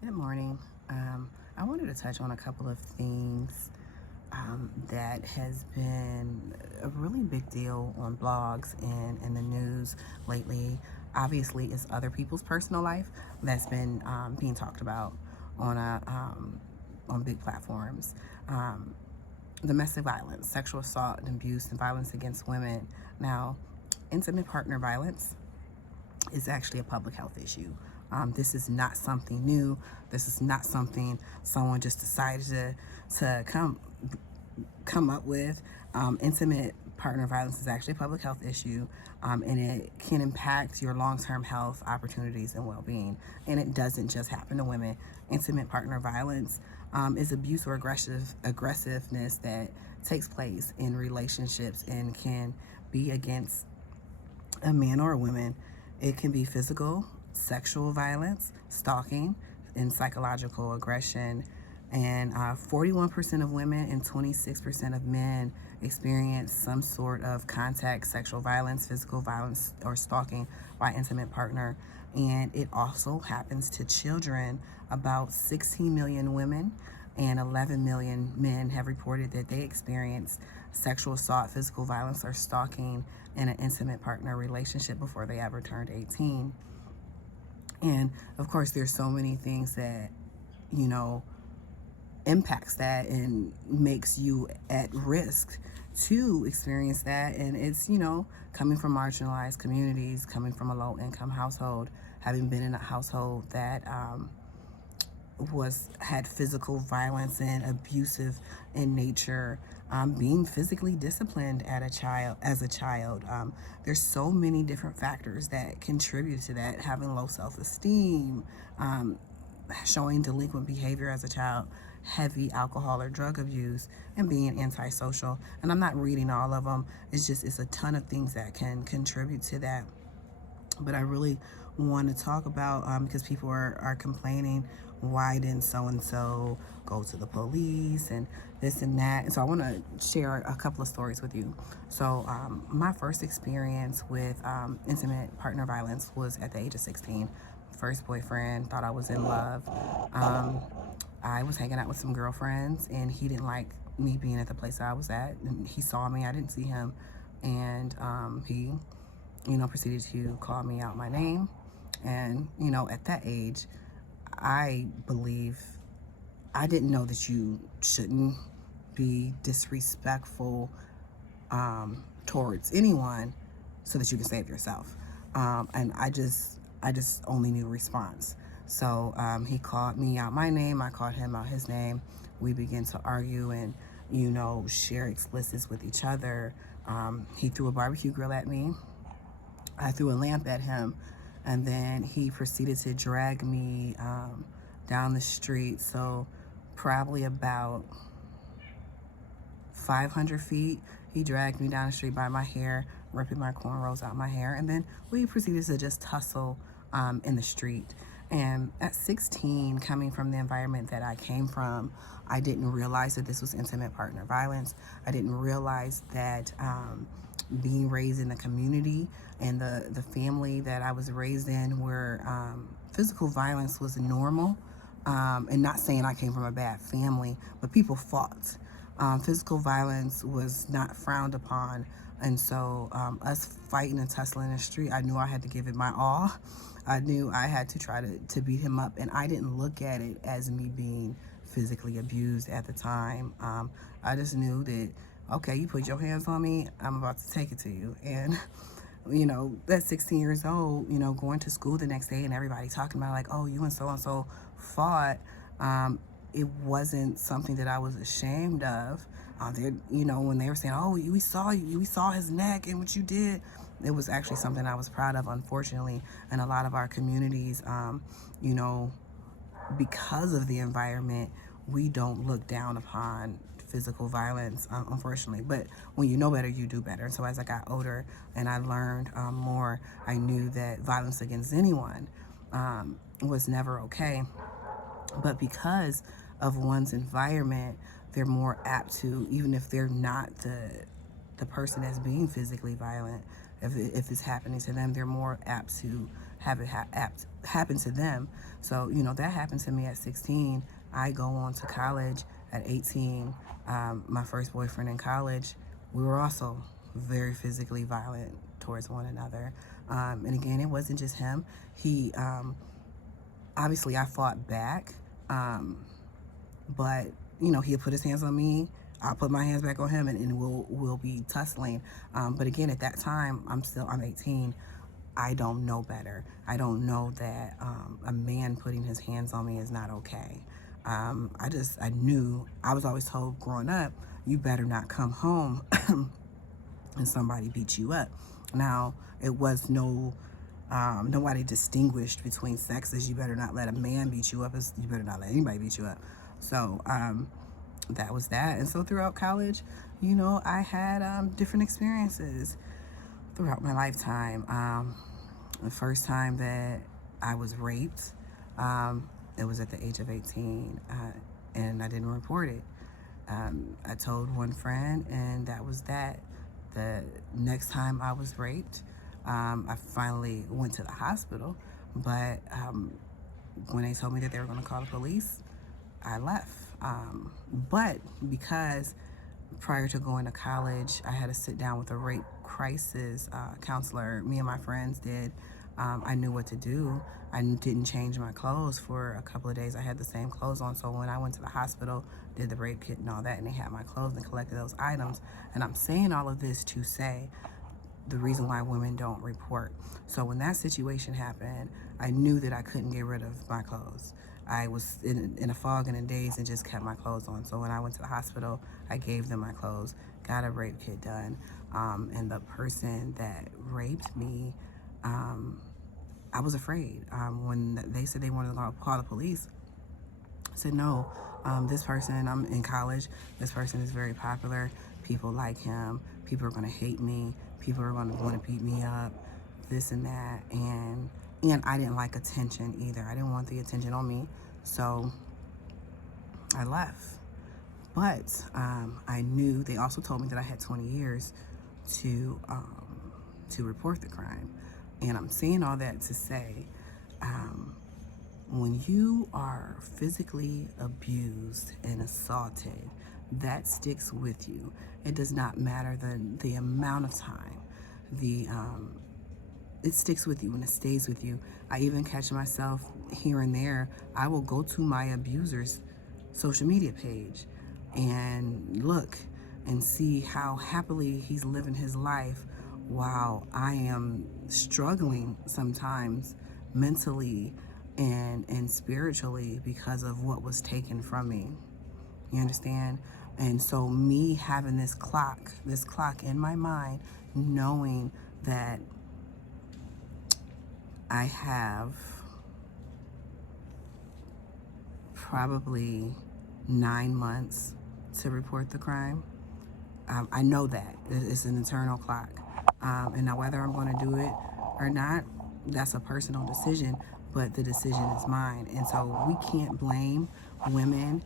Good morning. I wanted to touch on a couple of things that has been a really big deal on blogs and in the news lately. Obviously, it's other people's personal life that's been being talked about on on big platforms. Um, Domestic violence, sexual assault and abuse, and violence against women. Now, intimate partner violence is actually a public health issue. This is not something new. This is not something someone just decided to come up with. Intimate partner violence is actually a public health issue, and it can impact your long-term health opportunities and well-being. And it doesn't just happen to women. Intimate partner violence is abuse or aggressiveness that takes place in relationships and can be against a man or a woman. It can be physical, sexual violence, stalking, and psychological aggression. And 41% of women and 26% of men experience some sort of contact, sexual violence, physical violence, or stalking by intimate partner. And it also happens to children. About 16 million women and 11 million men have reported that they experience sexual assault, physical violence, or stalking in an intimate partner relationship before they ever turned 18. And of course, there's so many things that, you know, impacts that and makes you at risk to experience that. And it's, coming from marginalized communities, coming from a low income household, having been in a household that was had physical violence and abusive in nature, being physically disciplined at a child as a child. There's so many different factors that contribute to that. Having low self-esteem, showing delinquent behavior as a child, heavy alcohol or drug abuse, and being antisocial. And I'm not reading all of them. It's a ton of things that can contribute to that. But I really want to talk about, because people are complaining, why didn't so and so go to the police and this and that. And so I want to share a couple of stories with you. So my first experience with intimate partner violence was at the age of 16. First boyfriend, thought I was in love. um, I was hanging out with some girlfriends, and he didn't like me being at the place I was at. And he saw me, I didn't see him, and he proceeded to call me out my name. And, at that age, I believe I didn't know that you shouldn't be disrespectful towards anyone so that you can save yourself. And I just only knew response. So he called me out my name. I called him out his name. We began to argue and, share explicits with each other. He threw a barbecue grill at me. I threw a lamp at him, and then he proceeded to drag me down the street. So, probably about 500 feet, he dragged me down the street by my hair, ripping my cornrows out my hair, and then we proceeded to just tussle in the street. And at 16, coming from the environment that I came from, I didn't realize that this was intimate partner violence. I didn't realize that being raised in the community and the family that I was raised in, where physical violence was normal. And not saying I came from a bad family, but people fought. Physical violence was not frowned upon. And so, us fighting and tussling in the street, I knew I had to give it my all. I knew I had to try to beat him up, and I didn't look at it as me being physically abused at the time. I just knew that, okay, you put your hands on me, I'm about to take it to you. And at 16 years old, going to school the next day and everybody talking about, like, oh, you and so fought. It wasn't something that I was ashamed of. When they were saying, oh, we saw his neck and what you did, it was actually something I was proud of. Unfortunately, in a lot of our communities, you know, because of the environment, we don't look down upon physical violence, unfortunately. But when you know better, you do better. And so as I got older and I learned more, I knew that violence against anyone was never okay. But because of one's environment, they're more apt to, even if they're not the person that's being physically violent, if it's happening to them, they're more apt to have it happen to them. So, that happened to me at 16. I go on to college at 18. My first boyfriend in college, we were also very physically violent towards one another. And again, it wasn't just him. He, obviously, I fought back, but he'll put his hands on me. I'll put my hands back on him, and we'll be tussling. But again, at that time, I'm 18. I don't know better. I don't know that a man putting his hands on me is not okay. I knew, I was always told growing up, you better not come home and somebody beat you up. Now, it was nobody distinguished between sexes. You better not let a man beat you up. You better not let anybody beat you up. So that was that. And so throughout college, I had different experiences throughout my lifetime. The first time that I was raped, it was at the age of 18, and I didn't report it. I told one friend, and that was that. The next time I was raped, I finally went to the hospital, but when they told me that they were going to call the police, I left. But because prior to going to college, I had to sit down with a rape crisis counselor. Me and my friends did. I knew what to do. I didn't change my clothes for a couple of days. I had the same clothes on. So when I went to the hospital, did the rape kit and all that, and they had my clothes and collected those items. And I'm saying all of this to say the reason why women don't report. So when that situation happened, I knew that I couldn't get rid of my clothes. I was in a fog and a daze and just kept my clothes on. So when I went to the hospital, I gave them my clothes, got a rape kit done, and the person that raped me, I was afraid. When they said they wanted to call the police, I said, no, this person, I'm in college, this person is very popular, people like him, people are going to hate me, people are going to want to beat me up, this and that, and I didn't like attention either. I didn't want the attention on me, so I left. But I knew, they also told me that I had 20 years to report the crime. And I'm saying all that to say, when you are physically abused and assaulted, that sticks with you. It does not matter the amount of time. It sticks with you and it stays with you. I even catch myself here and there. I will go to my abuser's social media page and look and see how happily he's living his life while I am struggling sometimes mentally and spiritually because of what was taken from me. You understand? And so me having this clock in my mind, knowing that I have probably 9 months to report the crime. I know that it's an internal clock. And now whether I'm going to do it or not, that's a personal decision, but the decision is mine. And so we can't blame women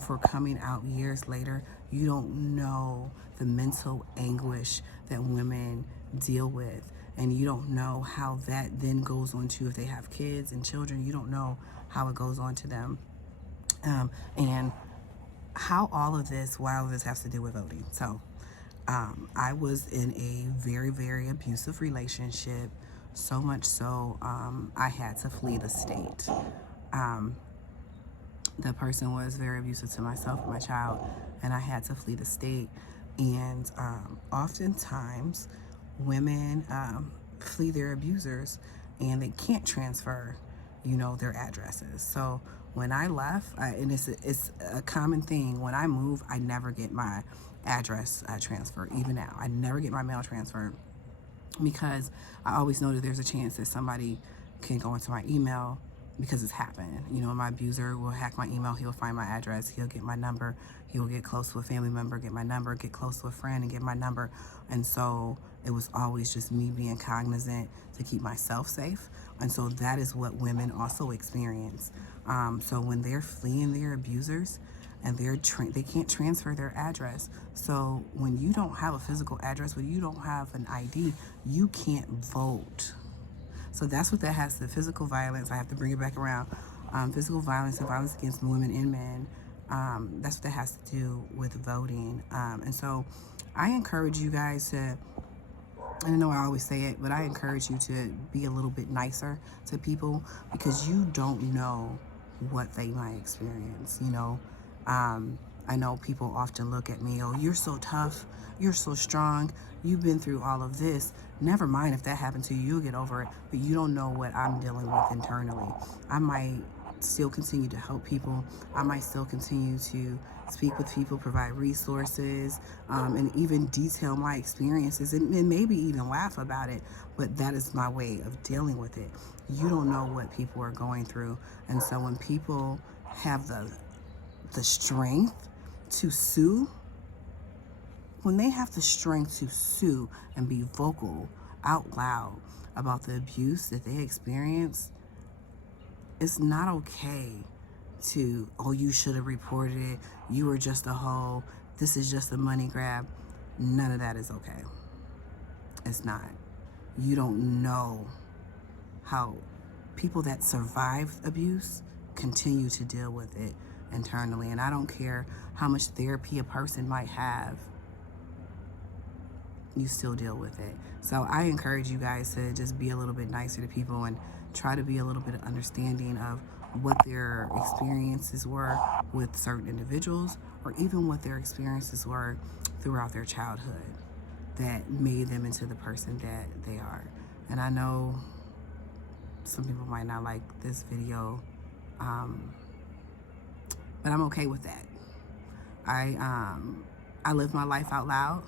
for coming out years later. You don't know the mental anguish that women deal with. And you don't know how that then goes on to, if they have kids and children, you don't know how it goes on to them. And how why all of this has to do with voting. So I was in a very, very abusive relationship, so much so I had to flee the state. The person was very abusive to myself and my child, and I had to flee the state. And oftentimes women flee their abusers and they can't transfer, their addresses. So when I left, and it's a common thing, when I move, I never get my address transferred. Even now, I never get my mail transferred because I always know that there's a chance that somebody can go into my email, because it's happened. My abuser will hack my email. He'll find my address. He'll get my number. He'll get close to a family member, get my number, get close to a friend and get my number. And so it was always just me being cognizant to keep myself safe. And so that is what women also experience. So when they're fleeing their abusers and they can't transfer their address. So when you don't have a physical address, when you don't have an ID, you can't vote. So that's what that has to physical violence. I have to bring it back around. Physical violence and violence against women and men. That's what that has to do with voting. And so I encourage you guys to, I know I always say it, but I encourage you to be a little bit nicer to people, because you don't know what they might experience. I know people often look at me, oh, you're so tough, you're so strong, you've been through all of this. Never mind if that happened to you, you'll get over it. But you don't know what I'm dealing with internally. I might still continue to help people. I might still continue to speak with people, provide resources, and even detail my experiences, and maybe even laugh about it. But that is my way of dealing with it. You don't know what people are going through. And so when people have the strength to sue, when they have the strength to sue and be vocal out loud about the abuse that they experience, it's not okay to, oh, you should have reported it, you were just a hoe, this is just a money grab. None of that is okay. It's not. You don't know how people that survive abuse continue to deal with it internally. And I don't care how much therapy a person might have, you still deal with it. So I encourage you guys to just be a little bit nicer to people and try to be a little bit understanding of what their experiences were with certain individuals, or even what their experiences were throughout their childhood that made them into the person that they are. And I know some people might not like this video, but I'm okay with that. I live my life out loud.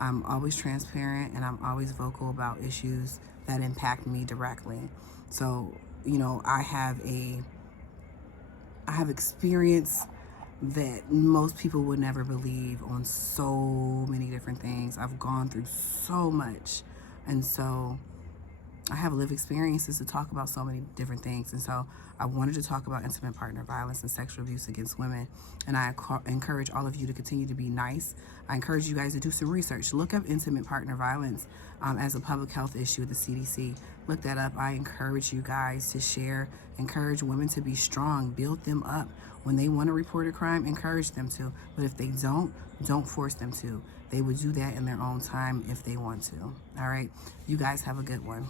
I'm always transparent, and I'm always vocal about issues that impact me directly. So, I have experience that most people would never believe on so many different things. I've gone through so much. And so I have lived experiences to talk about so many different things. And so I wanted to talk about intimate partner violence and sexual abuse against women. And I encourage all of you to continue to be nice. I encourage you guys to do some research. Look up intimate partner violence as a public health issue at the CDC. Look that up. I encourage you guys to share, encourage women to be strong, build them up. When they want to report a crime, encourage them to. But if they don't force them to. They would do that in their own time if they want to. All right. You guys have a good one.